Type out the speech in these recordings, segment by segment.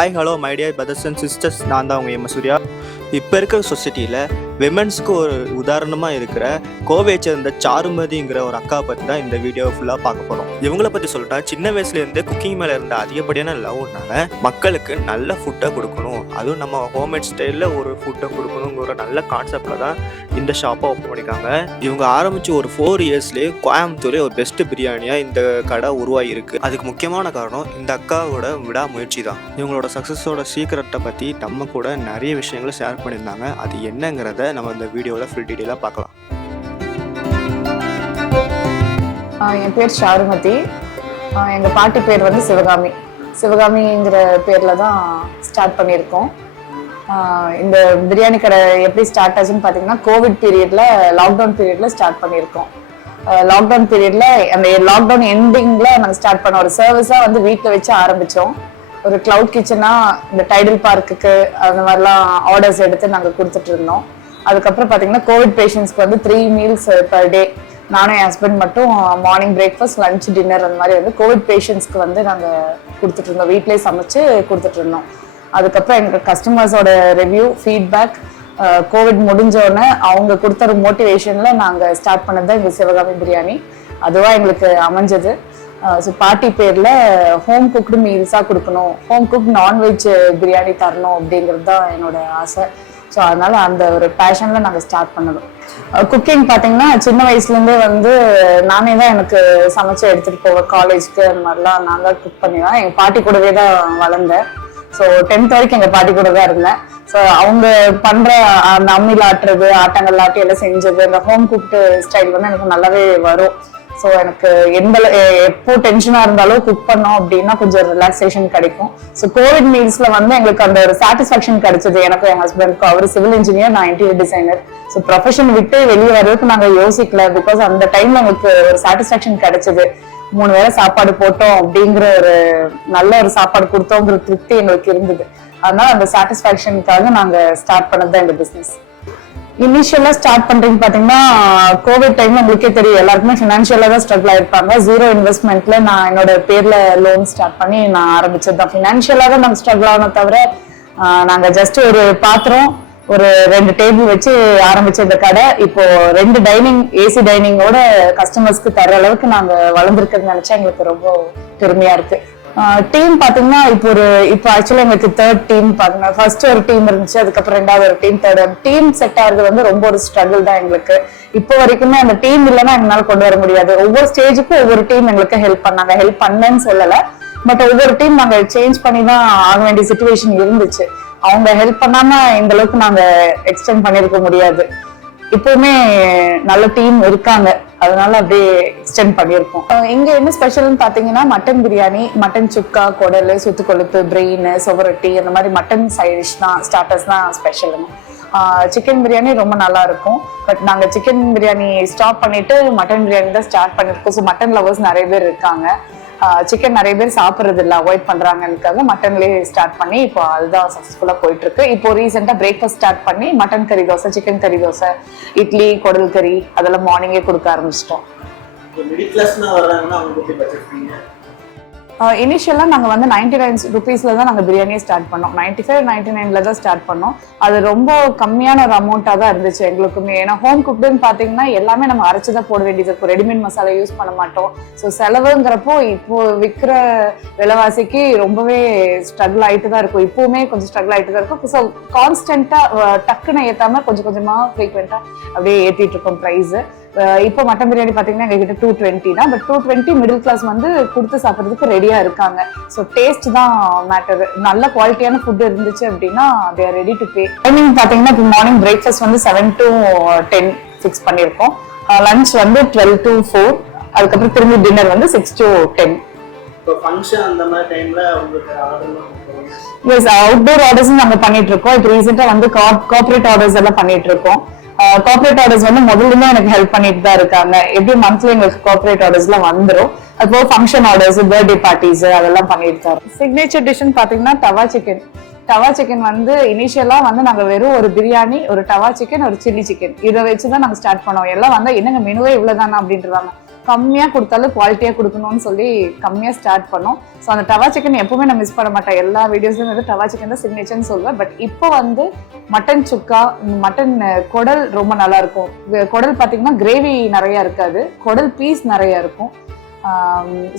Hi hello my dear brothers and sisters நான் தான் உங்கள் எம் சூர்யா. இப்போ இருக்கிற சொசைட்டியில் விமென்ஸ்க்கு ஒரு உதாரணமாக இருக்கிற கோவையை சேர்ந்த சாருமதிங்கிற ஒரு அக்கா பற்றி தான் இந்த வீடியோ ஃபுல்லாக பார்க்க போகிறோம் இவங்கள பற்றி சொல்லிட்டா சின்ன வயசுலேருந்தே குக்கிங் மேலே இருந்த அதிகப்படியான லவ்னால மக்களுக்கு நல்ல ஃபுட்டை கொடுக்கணும். அதுவும் நம்ம ஹோம்மேட் ஸ்டைலில் ஒரு ஃபுட்டை கொடுக்கணுங்கிற நல்ல கான்செப்டில் தான் இந்த ஷாப்பை ஓப்பன் பண்ணியிருக்காங்க. இவங்க ஆரம்பித்து ஒரு ஃபோர் இயர்ஸ்லேயே கோயம்புத்தூரே ஒரு பெஸ்ட் பிரியாணியாக இந்த கடை உருவாகியிருக்கு அதுக்கு முக்கியமான காரணம் இந்த அக்காவோட விடாமுயற்சி தான். இவங்களோட சக்ஸஸோட சீக்கிரட்டை பற்றி நம்ம கூட நிறைய விஷயங்களை ஷேர் பண்ணியிருந்தாங்க. அது என்னங்கிறத நம்ம இந்த வீடியோவில் ஃபுல் டீட்டெயிலாக பார்க்கலாம். என் பேர் ஷாருமதி எங்கள் பாட்டி பேர் வந்து சிவகாமி. சிவகாமிங்கிற பேர்ல தான் ஸ்டார்ட் பண்ணியிருக்கோம். இந்த பிரியாணி கடை எப்படி ஸ்டார்ட் ஆச்சுன்னு பார்த்தீங்கன்னா கோவிட் பீரியட்ல லாக்டவுன் பீரியடில் ஸ்டார்ட் பண்ணியிருக்கோம். லாக்டவுன் பீரியடில் அந்த லாக்டவுன் எண்டிங்கில் நாங்கள் ஸ்டார்ட் பண்ண ஒரு சர்வீஸாக வந்து வீட்டில் வச்சு ஆரம்பித்தோம் ஒரு க்ளவுட் கிச்சனாக இந்த டைடல் பார்க்குக்கு அந்த மாதிரிலாம் ஆர்டர்ஸ் எடுத்து நாங்கள் கொடுத்துட்டு இருந்தோம். அதுக்கப்புறம் பார்த்தீங்கன்னா கோவிட் பேஷண்ட்ஸ்க்கு வந்து த்ரீ மீல்ஸ் பர் டே நானும் என் ஹஸ்பண்ட் மட்டும் மார்னிங் பிரேக்ஃபாஸ்ட் லஞ்ச் டின்னர் அந்த மாதிரி வந்து கோவிட் பேஷண்ட்ஸ்க்கு வந்து நாங்கள் கொடுத்துட்டு இருந்தோம். வீட்டிலேயே சமைச்சு கொடுத்துட்டு இருந்தோம். அதுக்கப்புறம் எங்கள் கஸ்டமர்ஸோட ரிவ்யூ ஃபீட்பேக் கோவிட் முடிஞ்சோடனே அவங்க கொடுத்த ஒரு மோட்டிவேஷனில் நாங்கள் ஸ்டார்ட் பண்ணது தான் எங்கள் சிவகாமி பிரியாணி. அதுவாக எங்களுக்கு அமைஞ்சது. ஸோ பாட்டி பேரில் ஹோம் குக்டு மீல்ஸாக கொடுக்கணும். ஹோம் குக் நான்வெஜ் பிரியாணி தரணும் அப்படிங்கிறது தான் என்னோட ஆசை. ஸோ அதனால அந்த ஒரு பேஷனில் நாங்கள் ஸ்டார்ட் பண்ணதும். Uh, குக்கிங் பார்த்தீங்கன்னா சின்ன வயசுலேருந்தே வந்து நானே தான் எனக்கு சமைச்சு எடுத்துகிட்டு போவேன். காலேஜ்க்கு அந்த மாதிரிலாம் நான் தான் குக் பண்ணுவேன் எங்கள் பாட்டி கூடவே தான் வளர்ந்தேன். ஸோ டென்த் வரைக்கும் எங்கள் பாட்டி கூட தான் இருந்தேன். ஸோ அவங்க பண்ணுற அந்த அம்மியில் ஆட்டுறது ஆட்டங்கள் ஆட்டி எல்லாம் செஞ்சது அந்த ஹோம் குக்டு ஸ்டைல் வந்து எனக்கு நல்லாவே வரும். ஸோ எனக்கு எந்த எப்போ டென்ஷனாக இருந்தாலும் குக் பண்ணோம் அப்படின்னா கொஞ்சம் ரிலாக்ஸேஷன் கிடைக்கும். ஸோ கோவிட் மீல்ஸ்ல வந்து எங்களுக்கு அந்த ஒரு சாட்டிஸ்ஃபேக்ஷன் கிடைச்சது. எனக்கு என் ஹஸ்பண்ட்க்கு அவர் சிவில் இன்ஜினியர் நான் இன்டீரியர் டிசைனர் ஸோ ப்ரொஃபஷன் விட்டு வெளியே வர்றதுக்கு நாங்கள் யோசிக்கல. பிகாஸ் அந்த டைம்ல எங்களுக்கு ஒரு சாட்டிஸ்ஃபேக்ஷன் கிடைச்சது. மூணு வேளை சாப்பாடு போட்டோம் அப்படிங்கிற ஒரு நல்ல ஒரு சாப்பாடு கொடுத்தோங்கிற திருப்தி எங்களுக்கு இருந்தது. அதனால அந்த சாட்டிஸ்ஃபேக்ஷனுக்காக நாங்கள் ஸ்டார்ட் பண்ணது தான் இந்த பிஸ்னஸ் இனிஷியலா ஸ்டார்ட் பண்றீங்க பாத்தீங்கன்னா கோவிட் டைம் உங்களுக்கே தெரியும். எல்லாருக்குமே ஃபினான்ஷியலா தான் ஸ்ட்ரகிள் ஆயிருப்பாங்க. ஜீரோ இன்வெஸ்ட்மெண்ட்ல நான் என்னோட பேர்ல லோன் ஸ்டார்ட் பண்ணி நான் ஆரம்பிச்சது தான். ஃபினான்ஷியலா தான் நாங்க ஸ்ட்ரகிள் ஆனோம் தவிர நாங்க ஜஸ்ட் ஒரு பாத்திரம் ஒரு ரெண்டு டேபிள் வச்சு ஆரம்பிச்ச இந்த கடை. இப்போ ரெண்டு டைனிங் ஏசி டைனிங்கோட கஸ்டமர்ஸ்க்கு தர அளவுக்கு நாங்க வளர்ந்துருக்கிறது நினைச்சா எங்களுக்கு ரொம்ப பெருமையா இருக்கு. டீம் பாத்தீங்கன்னா இப்போ ஒரு இப்போ ஆக்சுவலா எங்களுக்கு தேர்ட் டீம் பாத்தீங்கன்னா ஃபர்ஸ்ட் ஒரு டீம் இருந்துச்சு அதுக்கப்புறம் ரெண்டாவது ஒரு டீம் தேர்ட் டீம் செட் ஆகுறது வந்து ரொம்ப ஒரு ஸ்ட்ரகிள் தான் எங்களுக்கு. இப்போ வரைக்குமே அந்த டீம் இல்லைன்னா எங்களால் கொண்டு வர முடியாது. ஒவ்வொரு ஸ்டேஜுக்கும் ஒவ்வொரு டீம் எங்களுக்கு ஹெல்ப் பண்ணாங்க. ஹெல்ப் பண்ணேன்னு சொல்லல. பட் ஒவ்வொரு டீம் நாங்க சேஞ்ச் பண்ணி தான் ஆக வேண்டிய சுச்சுவேஷன் இருந்துச்சு. அவங்க ஹெல்ப் பண்ணாம இந்த அளவுக்கு நாங்க எக்ஸ்டெண்ட் பண்ணிருக்க முடியாது. இப்பவுமே நல்ல டீம் இருக்காங்க. அதனால அப்படியே எக்ஸ்டெண்ட் பண்ணியிருக்கோம். இங்க என்ன ஸ்பெஷல்னு பாத்தீங்கன்னா மட்டன் பிரியாணி மட்டன் சுக்கா குடல் சுத்து கொழுப்பு பிரெயின் சுவரொட்டி அந்த மாதிரி மட்டன் சைடிஷ் தான் ஸ்டார்டர்ஸ் தான் ஸ்பெஷலுங்க சிக்கன் பிரியாணி ரொம்ப நல்லா இருக்கும். பட் நாங்க சிக்கன் பிரியாணி ஸ்டாப் பண்ணிட்டு மட்டன் பிரியாணி தான் ஸ்டார்ட் பண்ணிருக்கோம் ஸோ மட்டன் லவர்ஸ் நிறைய பேர் இருக்காங்க. சிக்கன் நிறைய பேர் சாப்பிட்றது இல்லை அவாய்ட் பண்றாங்கன்றதுக்காக மட்டன்லேயே ஸ்டார்ட் பண்ணி இப்போ அதுதான் சக்ஸஸ்ஃபுல்லாக போயிட்டு இருக்கு இப்போ ரீசெண்டாக பிரேக்ஃபாஸ்ட் ஸ்டார்ட் பண்ணி மட்டன் கறி தோசை சிக்கன் கறி தோசை இட்லி குடல் கறி அதெல்லாம் மார்னிங்கே கொடுக்க ஆரம்பிச்சிட்டோம். இனிஷியலாக நாங்கள் வந்து நைன்டி நைன் ருபீஸில் தான் நாங்கள் பிரியாணியே ஸ்டார்ட் பண்ணோம். நைன்டி ஃபைவ் நைன்டி நைனில் தான் ஸ்டார்ட் பண்ணோம். அது ரொம்ப கம்மியான ஒரு அமௌண்ட்டாக தான் இருந்துச்சு எங்களுக்குமே. ஏன்னா ஹோம் குக்டுன்னு பார்த்தீங்கன்னா எல்லாமே நம்ம அரைச்சி தான் போட வேண்டியது இருக்கும். ரெடிமேட் மசாலா யூஸ் பண்ண மாட்டோம். ஸோ செலவுங்கிறப்போ இப்போ விற்கிற விலைவாசிக்கு ரொம்பவே ஸ்ட்ரகிள் ஆகிட்டு தான் இருக்கும். இப்போவுமே கொஞ்சம் ஸ்ட்ரகிள் ஆகிட்டு தான் இருக்கும். ஸோ கான்ஸ்டண்ட்டாக டக்குன்னு ஏற்றாமல் கொஞ்சம் கொஞ்சமாக ஃப்ரீக்வெண்ட்டாக அப்படியே ஏற்றிட்டு இருக்கோம் ப்ரைஸு இப்போ மட்டன் பிரியாணி பார்த்தீங்கன்னா எங்ககிட்ட டூ டுவெண்ட்டி தான். But two twenty middle class வந்து கொடுத்து சாப்பிட்றதுக்கு ரெடியாக இருக்காங்க. ஸோ டேஸ்ட் தான் மேட்டர் நல்ல குவாலிட்டியான ஃபுட் இருந்துச்சு அப்படின்னா they are ready to pay timing பார்த்தீங்கன்னா இப்போ மார்னிங் பிரேக்ஃபாஸ்ட் வந்து செவன் டு டென் ஃபிக்ஸ் பண்ணியிருக்கோம். லஞ்ச் வந்து டுவெல் டு ஃபோர் அதுக்கப்புறம் திரும்பி டின்னர் வந்து சிக்ஸ் டு டென் இப்போ ஃபங்க்ஷன் அந்த மாதிரி டைமில் உங்களுக்கு ஆர்டர்லாம் எஸ் அவுட்டோர் ஆர்டர்ஸும் நாங்க பண்ணிட்டு இருக்கோம். இப்போ ரீசெண்டா வந்து கார்பரேட் ஆர்டர்ஸ் எல்லாம் பண்ணிட்டு இருக்கோம். கார்பரேட் ஆர்டர்ஸ் வந்து முதல்ல எனக்கு ஹெல்ப் பண்ணிட்டு தான் இருக்காங்க. எப்படி மந்த்லி எங்களுக்கு கார்பரேட் ஆர்டர்ஸ்ல வந்துடும் வந்துரும். ஃபங்க்ஷன் ஆர்டர்ஸ் பர்த்டே பார்ட்டிஸ் அதெல்லாம் பண்ணிட்டு தான் சிக்னேச்சர் டிஷ்னு பாத்தீங்கன்னா தவா சிக்கன் டவா சிக்கன் வந்து இனிஷியலா வந்து நாங்க வெறும் ஒரு பிரியாணி ஒரு டவா சிக்கன் ஒரு சில்லி சிக்கன் இதை வச்சு தான் நாங்க ஸ்டார்ட் பண்ணோம். எல்லாம் வந்து என்னங்க மெனுவே இவ்வளவுதானா அப்படின்றாங்க கம்மியாக கொடுத்தாலும் குவாலிட்டியாக கொடுக்கணும்னு சொல்லி கம்மியாக ஸ்டார்ட் பண்ணோம். ஸோ அந்த டவா சிக்கன் எப்பவுமே நான் மிஸ் பண்ண மாட்டேன். எல்லா வீடியோஸ்லையும் வந்து டவா சிக்கன் தான் சிக்னேச்சர்னு சொல்லுவேன். பட் இப்போ வந்து மட்டன் சுக்கா மட்டன் குடல் ரொம்ப நல்லா இருக்கும். குடல் பார்த்தீங்கன்னா கிரேவி நிறைய இருக்காது. குடல் பீஸ் நிறைய இருக்கும்.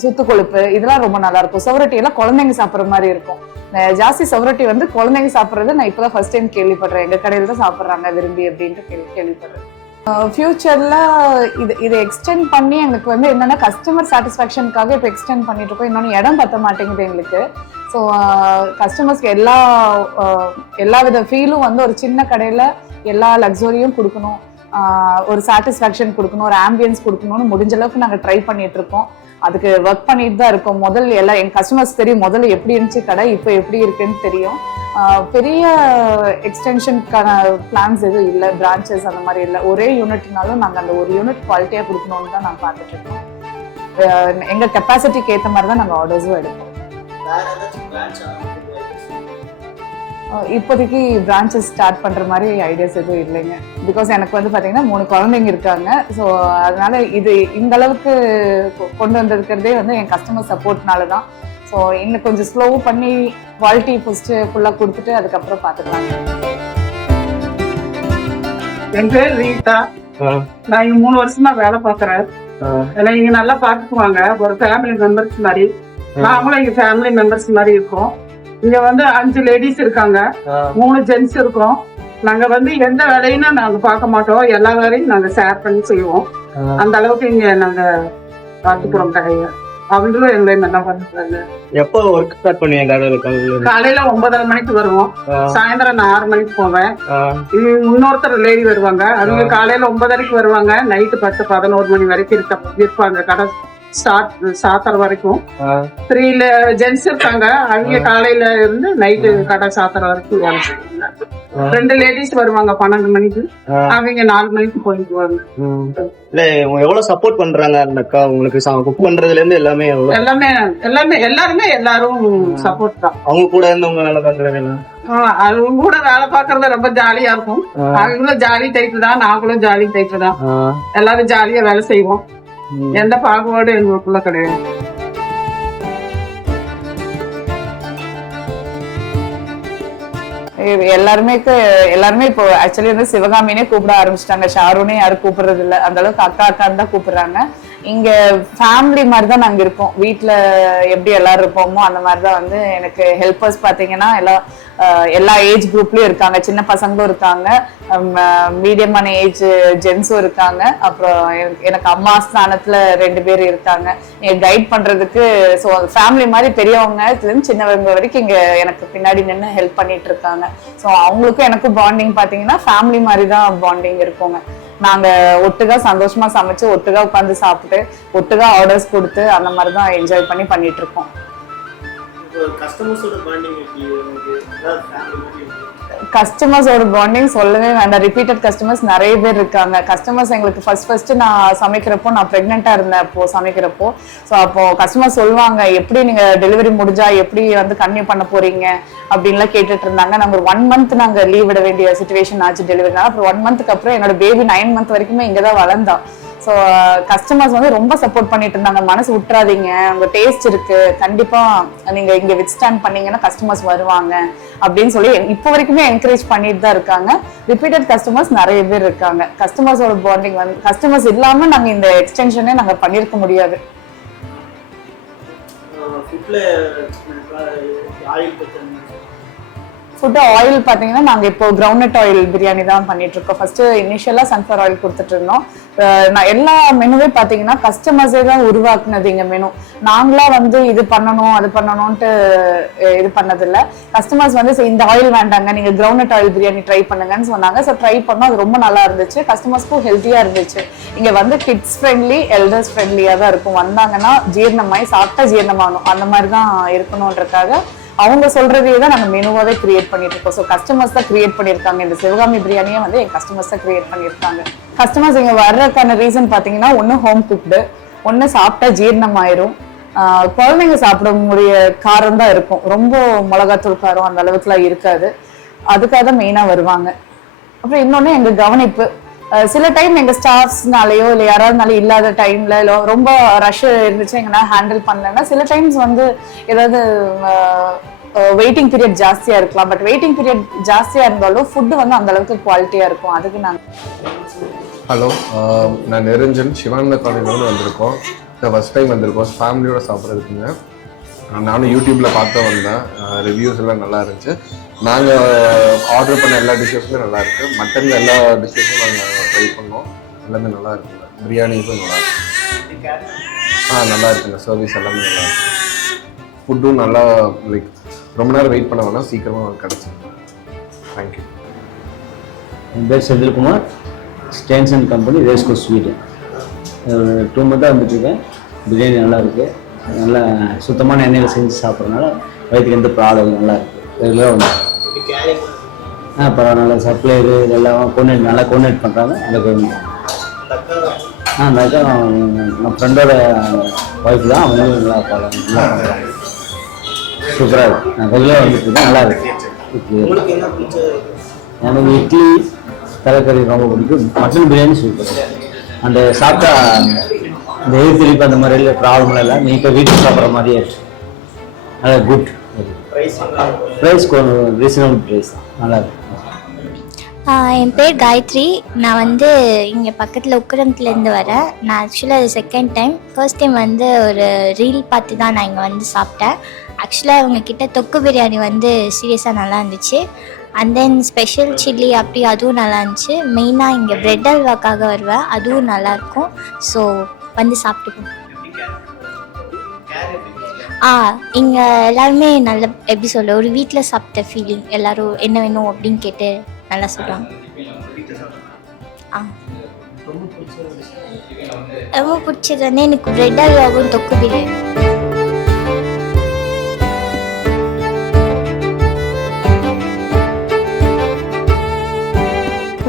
சுத்து கொழுப்பு இதெல்லாம் ரொம்ப நல்லா இருக்கும். சுவரொட்டி எல்லாம் குழந்தைங்க சாப்பிட்ற மாதிரி இருக்கும். ஜாஸ்தி சுவரொட்டி வந்து குழந்தைங்க சாப்பிட்றது நான் இப்போதான் ஃபர்ஸ்ட் டைம் கேள்விப்படுறேன். எங்க கடையில் தான் சாப்பிட்றாங்க விரும்பி அப்படின்ட்டு கேள்வி கேள்விப்படுறேன். ஃப்யூச்சரில் இது இதை எக்ஸ்டெண்ட் பண்ணி எங்களுக்கு வந்து என்னென்னா கஸ்டமர் சாட்டிஸ்ஃபேக்ஷனுக்காக இப்போ எக்ஸ்டெண்ட் பண்ணிட்டு இருக்கோம் இன்னொன்று இடம் பத்த மாட்டேங்குது எங்களுக்கு. ஸோ கஸ்டமர்ஸ்க்கு எல்லா எல்லா வித ஃபீலும் வந்து ஒரு சின்ன கடையில் எல்லா லக்ஸரியும் கொடுக்கணும். ஒரு சாட்டிஸ்ஃபேக்ஷன் கொடுக்கணும் ஒரு ஆம்பியன்ஸ் கொடுக்கணும்னு முடிஞ்ச அளவுக்கு நாங்கள் ட்ரை பண்ணிட்டு இருக்கோம் அதுக்கு ஒர்க் பண்ணிட்டு தான் இருக்கோம். முதல்ல எல்லா எங்கள் கஸ்டமர்ஸ் தெரியும் முதல்ல எப்படி இருந்துச்சு கடை இப்போ எப்படி இருக்குன்னு தெரியும். பெரிய எக்ஸ்டென்ஷனுக்கான பிளான்ஸ் எதுவும் இல்லை பிரான்ச்சஸ் அந்த மாதிரி இல்லை. ஒரே யூனிட்னாலும் நாங்கள் அந்த ஒரு யூனிட் குவாலிட்டியாக கொடுக்கணும்னு தான் நாங்கள் பார்த்துட்டு இருக்கோம். ஆஹ், எங்க கெப்பாசிட்டிக்கு ஏற்ற மாதிரி தான் நாங்கள் ஆர்டர்ஸும் எடுப்போம். இப்போதைக்கு பிரான்ச்சஸ் ஸ்டார்ட் பண்ற மாதிரி ஐடியாஸ் எதுவும் இல்லைங்க. பிகாஸ் எனக்கு வந்து பாத்தீங்கன்னா மூணு குழந்தைங்க இருக்காங்க. ஸோ அதனால இது இந்த அளவுக்கு கொண்டு வந்திருக்கிறதே வந்து என் கஸ்டமர் சப்போர்ட்னால தான் ஸோ இன்னும் கொஞ்சம் ஸ்லோ பண்ணி குவாலிட்டி ஃபர்ஸ்ட் ஃபுல்லாக கொடுத்துட்டு அதுக்கப்புறம் பார்த்துக்கலாம். என் பேர் ரீதா நான் இங்க மூணு வருஷமா வேலை பார்க்கறேன். எல்லாம் இங்க நல்லா பாத்துக்குவாங்க ஒரு ஃபேமிலி மெம்பர்ஸ் மாதிரி. நாங்களும் எங்க ஃபேமிலி மெம்பர்ஸ் மாதிரி இருக்கோம். இங்க வந்து அஞ்சு லேடிஸ் இருக்காங்க. மூணு ஜென்ஸ் இருக்கோம். நாங்க வந்து எந்த வேலையும் நாங்க பார்க்க மாட்டோம். எல்லா வேலையும் நாங்க ஷேர் பண்ணி செய்வோம். அந்த அளவுக்கு இங்க நாங்க பாத்துக்கிறோம் கடையை. அவங்களும் எங்களை நல்லா பண்ணுறாங்க எப்போ ஒர்க் ஸ்டார்ட் பண்ணுவீங்க காலையில ஒன்பதரை மணிக்கு வருவோம். சாயந்தரம் நான் ஆறு மணிக்கு போவேன். இன்னொருத்தர் லேடி வருவாங்க. அவங்க காலையில ஒன்பதரைக்கு வருவாங்க. நைட்டு பத்து பதினோரு மணி வரைக்கும் இருக்க இருப்பாங்க. கடை ஸ்டார்ட் சாத்துற வரைக்கும். த்ரீ ஜென்ஸ் இருக்காங்க. அவங்க காலையில இருந்து நைட்டு கடை சாத்துற வரைக்கும் வேலை செய்வாங்க. ரெண்டு லேடிஸ் வருவாங்க பன்னெண்டு மணிக்கு. அவங்க நாலு மணிக்கு போயிக்குவாங்க இல்ல இவங்க எவ்வளவு சப்போர்ட் பண்றாங்க அக்கா? உங்களுக்கு குக் பண்றதுல இருந்து எல்லாமே எல்லாமே எல்லாமே எல்லாருமே எல்லாரும் சப்போர்ட் தான். அவங்க கூட இருந்தவங்க வேலை பண்றது ஆஹ் அவங்க கூட வேலை பார்க்கறது ரொம்ப ஜாலியா இருக்கும். அவங்களும் ஜாலி டைப் தான் நாங்களும் ஜாலி டைப் தான். எல்லாரும் ஜாலியா வேலை செய்வோம். எந்த பாகுபாடும் எங்களுக்குள்ள கிடையாது. எல்லாருமே எல்லாருமே இப்போ ஆக்சுவலி வந்து சிவகாமினே கூப்பிட ஆரம்பிச்சிட்டாங்க. ஷாருனே யாரும் கூப்பிடுறது இல்ல. அந்த அளவுக்கு அக்கா அக்கான்னு தான் கூப்பிடுறாங்க. இங்க ஃபேமிலி மாதிரி தான் நாங்க இருக்கோம். வீட்டுல எப்படி எல்லாரும் இருப்போமோ அந்த மாதிரி தான் வந்து எனக்கு ஹெல்ப்பர்ஸ் பாத்தீங்கன்னா எல்லாம் எல்லா ஏஜ் குரூப்லயும் இருக்காங்க. சின்ன பசங்களும் இருக்காங்க. மீடியமான ஏஜ் ஜென்ஸும் இருக்காங்க. அப்புறம் எனக்கு- அம்மா ஸ்தானத்துல ரெண்டு பேர் இருக்காங்க. கைட் பண்றதுக்கு ஸோ ஃபேமிலி மாதிரி பெரியவங்க சின்னவங்க வரைக்கும் இங்க எனக்கு பின்னாடி நின்று ஹெல்ப் பண்ணிட்டு இருக்காங்க. ஸோ அவங்களுக்கும் எனக்கும் பாண்டிங் பாத்தீங்கன்னா ஃபேமிலி மாதிரி தான் பாண்டிங் இருக்குங்க. நாங்க ஒட்டுக்கா சந்தோஷமா சமைச்சு ஒட்டுக்கா உட்காந்து சாப்பிட்டு ஒட்டுக்கா ஆர்டர்ஸ் கொடுத்து அந்த மாதிரி தான் என்ஜாய் பண்ணி பண்ணிட்டு இருக்கோம். கஸ்டமர்ஸோட பாண்டிங் கஸ்டமர்ஸோட பாண்டிங் சொல்லவே வேண்டாம். ரிப்பீட்டட் கஸ்டமர்ஸ் நிறைய பேர் இருக்காங்க. கஸ்டமர்ஸ் எங்களுக்கு ஃபர்ஸ்ட் ஃபர்ஸ்ட் நான் சமைக்கிறப்போ நான் ப்ரெக்னெண்டா இருந்தேன் அப்போ சமைக்கிறப்போ. ஸோ அப்போ கஸ்டமர் சொல்லுவாங்க எப்படி நீங்க டெலிவரி முடிஞ்சா எப்படி வந்து கன்னியூ பண்ண போறீங்க? அப்படின்லாம் கேட்டுட்டு இருந்தாங்க. நாங்க ஒரு ஒன் மந்த் நாங்க லீவ் விட வேண்டிய சுச்சுவேஷன் ஆச்சு டெலிவரினால அப்புறம் ஒன் மந்த்க்கு அப்புறம் என்னோட பேபி நைன் மந்த் வரைக்குமே இங்கே தான் வளர்ந்தான். ஸோ கஸ்டமர்ஸ் வந்து ரொம்ப சப்போர்ட் பண்ணிட்டு இருந்தாங்க மனசு விட்டுறாதீங்க உங்க டேஸ்ட் இருக்கு கண்டிப்பா நீங்க இங்க வித் ஸ்டாண்ட் பண்ணீங்கன்னா கஸ்டமர்ஸ் வருவாங்க அப்படின்னு சொல்லி இப்போ வரைக்குமே என்கரேஜ் பண்ணிட்டு தான் இருக்காங்க ரிப்பீட்டட் கஸ்டமர்ஸ் நிறைய பேர் இருக்காங்க கஸ்டமர்ஸோட பாண்டிங் வந்து கஸ்டமர்ஸ் இல்லாம நாங்க இந்த எக்ஸ்டென்ஷனே நாங்க பண்ணியிருக்க முடியாது ஆயில் பிரச்சனை ஃபுட்டு ஆயில் பார்த்தீங்கன்னா நாங்கள் இப்போ கிரவுண்ட் ஆயில் பிரியாணி தான் பண்ணிட்டு இருக்கோம் ஃபர்ஸ்ட் இனிஷியலாக சன்ஃப்ளவர் ஆயில் கொடுத்துட்டு இருந்தோம் நான் எல்லா மெனுவே பார்த்தீங்கன்னா கஸ்டமர்ஸே தான் உருவாக்குனது இங்கே மெனு நாங்களா வந்து இது பண்ணணும் அது பண்ணணும்ட்டு இது பண்ணதில்ல. கஸ்டமர்ஸ் வந்து "சரி, இந்த ஆயில் வேண்டாங்க நீங்கள் கிரவுண்ட் ஆயில் பிரியாணி ட்ரை பண்ணுங்கன்னு சொன்னாங்க. ஸோ ட்ரை பண்ணோம். அது ரொம்ப நல்லா இருந்துச்சு. கஸ்டமர்ஸ்க்கும் ஹெல்த்தியாக இருந்துச்சு. இங்கே வந்து கிட்ஸ் ஃப்ரெண்ட்லி எல்டர்ஸ் ஃப்ரெண்ட்லியாக தான் இருக்கும். வந்தாங்கன்னா ஜீரணமாயி சாப்பிட்டா ஜீரணமாகணும். அந்த மாதிரி தான் இருக்கணுன்றக்காக அவங்க சொல்றதே தான் நாங்க மெனுவாகவே கிரியேட் பண்ணிட்டு இருக்கோம். ஸோ கஸ்டமர்ஸ் தான் கிரியேட் பண்ணியிருக்காங்க. இந்த சிவகாமி பிரியாணியை வந்து என் கஸ்டமர்ஸ் தான் கிரியேட் பண்ணியிருக்காங்க. கஸ்டமர்ஸ் இங்க வர்றதுக்கான ரீசன் பாத்தீங்கன்னா ஒன்று ஹோம் குக்டு ஒன்று சாப்பிட்டா ஜீரணம் ஆயிரும். குழந்தைங்க சாப்பிட காரம் தான் இருக்கும். ரொம்ப மிளகாத்தூள் காரம் அந்த அளவுக்குலாம் இருக்காது. அதுக்காக தான் மெயினா வருவாங்க. அப்புறம் இன்னொன்னு எங்க கவனிப்பு. சில டைம் எங்க ஸ்டாஃப்ஸ்னாலேயோ இல்லை யாராவதுனால இல்லாத டைம்ல இல்லை ரொம்ப ரஷ் இருந்துச்சு எங்கன்னா ஹேண்டில் பண்ணலன்னா சில டைம்ஸ் வந்து ஏதாவது வெயிட்டிங் பீரியட் ஜாஸ்தியா இருக்கலாம். பட் வெயிட்டிங் பீரியட் ஜாஸ்தியா இருந்தாலும் ஃபுட்டு வந்து அந்த அளவுக்கு குவாலிட்டியா இருக்கும். அதுக்கு நான் ஹலோ நான் நெருஞ்சன். சிவானந்த காலேஜ்லேருந்து வந்திருக்கோம். இந்த ஃபஸ்ட் டைம் வந்திருக்கோம். ஃபேமிலியோட சாப்பிட்றதுக்குங்க. நானும் யூடியூப்பில் பார்த்து வந்தேன். ரிவ்யூஸ் எல்லாம் நல்லா இருந்துச்சு. நாங்கள் ஆர்டர் பண்ண எல்லா டிஷ்ஷஸுமே நல்லா இருக்கு. மட்டன் எல்லா டிஷ்ஷஸும் நாங்கள் ட்ரை பண்ணோம். எல்லாமே நல்லா இருக்குங்க பிரியாணிஸும் நல்லா இருக்கு. ஆ நல்லா இருக்குங்க. சர்வீஸ் எல்லாமே நல்லா இருக்கு. ஃபுட்டும் நல்லா லைக் ரொம்ப நேரம் வெயிட் பண்ண வேணாம். சீக்கிரமாக கிடச்சிருக்கு தேங்க்யூ என் பேர் Senthilkumar. Stanes and company racecourse sweet two மந்த்தாக வந்துட்டுருக்கேன் பிரியாணி நல்லாயிருக்கு. நல்லா சுத்தமான எண்ணெயில் செஞ்சு சாப்பிட்றதுனால வயிற்றுக்கு எந்த ப்ராப்ளம் நல்லாயிருக்கு. ரெகுலராக வந்து ஆ பரவாயில்ல. நல்லா சப்ளையரு இதெல்லாம் கோஆர்டினேட் நல்லா கோஆர்டினேட் பண்ணுறாங்க அதை கொஞ்சம் ஆ நான் ஃப்ரெண்டோட ஒய்ஃப் தான். அவங்களும் நல்லா பா- நல்லா பண்ணுறாங்க சூப்பராக இருக்கு. நான் ரெகுலராக வந்துட்டு நல்லா இருக்கு. எனக்கு இட்லி தலைக்கறி ரொம்ப பிடிக்கும். Mutton biryani super. அந்த சாப்பிட்டா இந்த எதிர்த்திருப்பு அந்த மாதிரி இல்லை ப்ராப்ளம் இல்லை. நீ இப்போ வீட்டில் சாப்பிட்ற மாதிரியே இருக்கு. நல்லா குட் ப்ரைஸ் ரீசனபிள் ப்ரைஸ் நல்லா இருக்கு. என் பேர் காயத்ரி. நான் வந்து இங்கே பக்கத்தில் உக்கரத்துலேருந்து வரேன். நான் ஆக்சுவலாக செகண்ட் டைம் ஃபர்ஸ்ட் டைம் வந்து ஒரு ரீல் பார்த்து தான் நான் இங்கே வந்து சாப்பிட்டேன். ஆக்சுவலாக அவங்க கிட்ட தொக்கு பிரியாணி வந்து சீரியஸாக நல்லா இருந்துச்சு. அண்ட் தென் ஸ்பெஷல் சில்லி அப்படி அதுவும் நல்லா இருந்துச்சு. மெயினாக இங்கே பிரெட் அல்வாக்காக வருவேன் அதுவும் நல்லாயிருக்கும் ஸோ வந்து சாப்பிட்டுக்கோங்க ஆ இங்கே எல்லாருமே நல்ல எப்படி சொல்ல ஒரு வீட்டில் சாப்பிட்ட ஃபீலிங் எல்லாரும் என்ன வேணும் அப்படின்னு கேட்டு நல்லா சொல்லுவாங்க. ஆ. ரொம்ப பிடிச்சது வந்து எனக்கு பிரெட் அல்வாவும் தொக்கு பிரியாணி.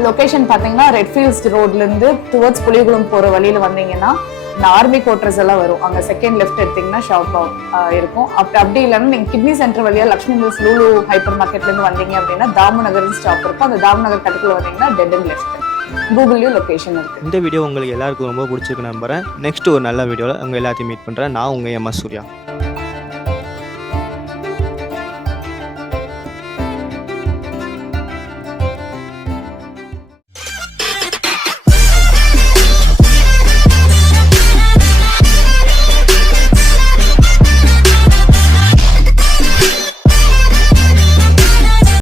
லொக்கேஷன் பார்த்தீங்கன்னா ரெட்ஃபீல்ட்ஸ் ரோட்லேருந்து டுவர்ட்ஸ் புலிகுளம் போகிற வழியில் வந்தீங்கன்னா இந்த ஆர்மி குவார்டர்ஸ் எல்லாம் வரும். அங்கே செகண்ட் லெஃப்ட் எடுத்தீங்கன்னா ஷாப் இருக்கும். அப்படி அப்படி இல்லைன்னா நீங்கள் கிட்னி சென்டர் வழியாக லக்ஷ்மி மில்ஸ் லூலு ஹைப்பர் மார்க்கெட்லேருந்து வந்தீங்க அப்படின்னா தாமு ஸ்டாப் இருக்கும். அந்த தாமு நகர் கட்டுக்குள்ள வந்தீங்கன்னா டெட் அண்ட் லெஃப்ட் கூகுள்லேயும் லொக்கேஷன் இருக்குது இந்த வீடியோ உங்களுக்கு எல்லாருக்கும் ரொம்ப பிடிச்சிருக்கு நம்புறேன். நெக்ஸ்ட் ஒரு நல்ல வீடியோவில் உங்கள் எல்லாத்தையும் மீட் பண்ணுறேன் நான் உங்கள் எம் சூர்யா.